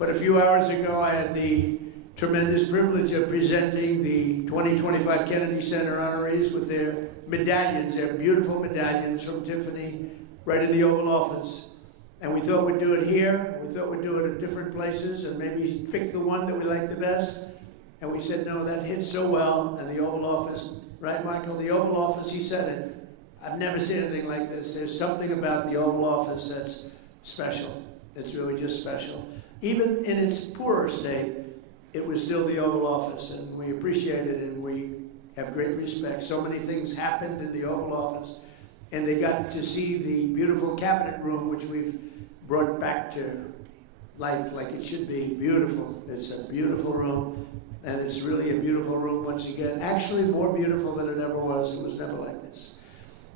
But a few hours ago, I had the tremendous privilege of presenting the 2025 Kennedy Center honorees with their medallions, their beautiful medallions from Tiffany, right in the Oval Office. And we thought we'd do it here. We thought we'd do it at different places and maybe pick the one that we liked the best. And we said, no, that hit so well. And the Oval Office, right, Michael? The Oval Office, he said it. I've never seen anything like this. There's something about the Oval Office that's special. It's really just special. Even in its poorer state, it was still the Oval Office, and we appreciate it, and we have great respect. So many things happened in the Oval Office, and they got to see the beautiful cabinet room, which we've brought back to life like it should be. Beautiful. It's a beautiful room, and it's really a beautiful room once again. Actually, more beautiful than it ever was. It was never like this.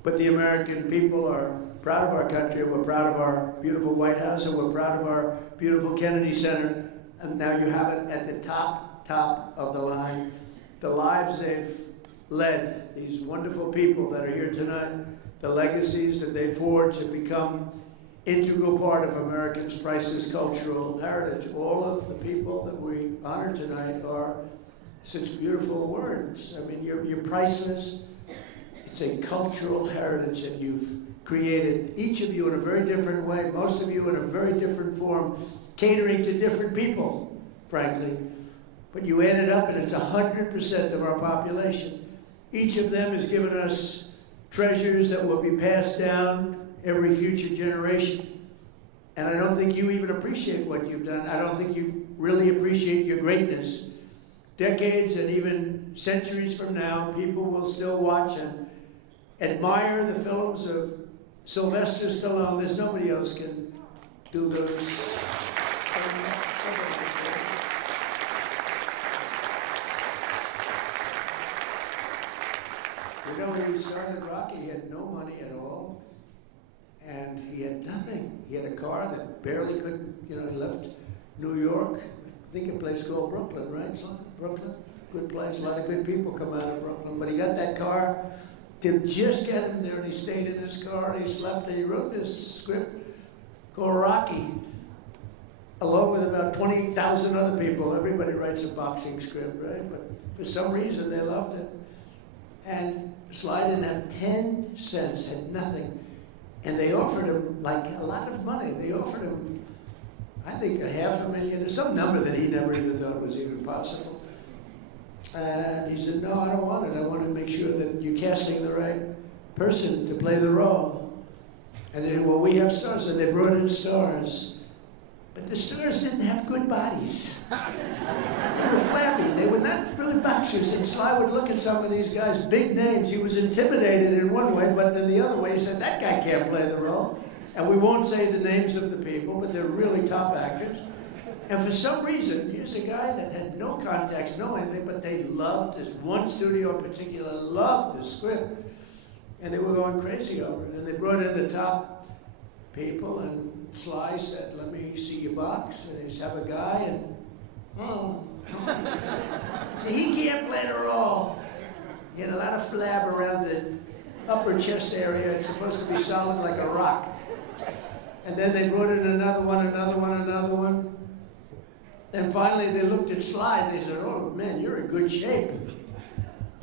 But the American people are proud of our country. We're proud of our beautiful White House, and we're proud of our beautiful Kennedy Center. And now you have it at the top of the line. The lives they've led, these wonderful people that are here tonight, the legacies that they forged have become integral part of Americans' priceless cultural heritage. All of the people that we honor tonight are such beautiful words. I mean, you're priceless. It's a cultural heritage that you've created, each of you in a very different way, most of you in a very different form, catering to different people, frankly. But you add it up and it's 100% of our population. Each of them has given us treasures that will be passed down every future generation. And I don't think you even appreciate what you've done. I don't think you really appreciate your greatness. Decades and even centuries from now, people will still watch and admire the films of Sylvester Stallone. There's nobody else can do those. You know, when he started Rocky, he had no money at all, and he had nothing. He had a car that barely could, he left New York. I think a place called Brooklyn, right? Brooklyn, good place. A lot of good people come out of Brooklyn. But he got that car to just get him there, and he stayed in his car, and he slept, and he wrote this script called Rocky, along with about 20,000 other people. Everybody writes a boxing script, right? But for some reason, they loved it. And Sly didn't have 10 cents, had nothing. And they offered him, like, a lot of money. They offered him, I think, $500,000, some number that he never even thought was even possible. And he said, no, I don't want it. I want to make sure that you're casting the right person to play the role. And they said, well, we have stars. And they brought in stars. But the stars didn't have good bodies. They were flabby. They were not really boxers. And Sly would look at some of these guys, big names. He was intimidated in one way, but then the other way, he said, that guy can't play the role. And we won't say the names of the people, but they're really top actors. And for some reason, here's a guy that had no contacts, no anything, but they loved this. One studio in particular loved the script. And they were going crazy over it. And they brought in the top people, and Sly said, let me see your box. And they just have a guy, and, See, he can't play the role. He had a lot of flab around the upper chest area. It's supposed to be solid like a rock. And then they brought in another one. And finally, they looked at Sly, and they said, oh, man, you're in good shape.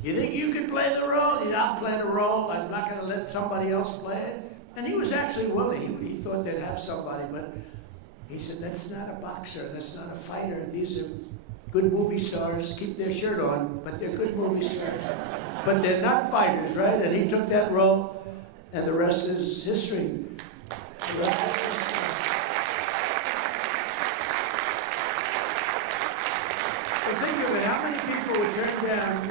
You think you can play the role? He said, I'll play the role. I'm not going to let somebody else play it. And he was actually willing. He thought they'd have somebody, but he said, that's not a boxer. That's not a fighter. These are good movie stars. Keep their shirt on, but they're good movie stars. But they're not fighters, right? And he took that role, and the rest is history. The rest is history. Think of it, how many people would turn down, a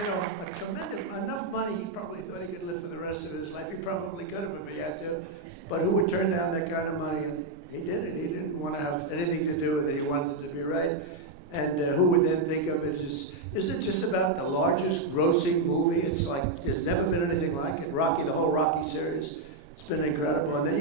tremendous, enough money, he probably thought he could live for the rest of his life. He probably could have if he had to. But who would turn down that kind of money? And he did it. He didn't want to have anything to do with it. He wanted it to be right. And who would then think of it as, isn't it just about the largest grossing movie? It's like, there's never been anything like it. Rocky, the whole Rocky series, it's been incredible. And then,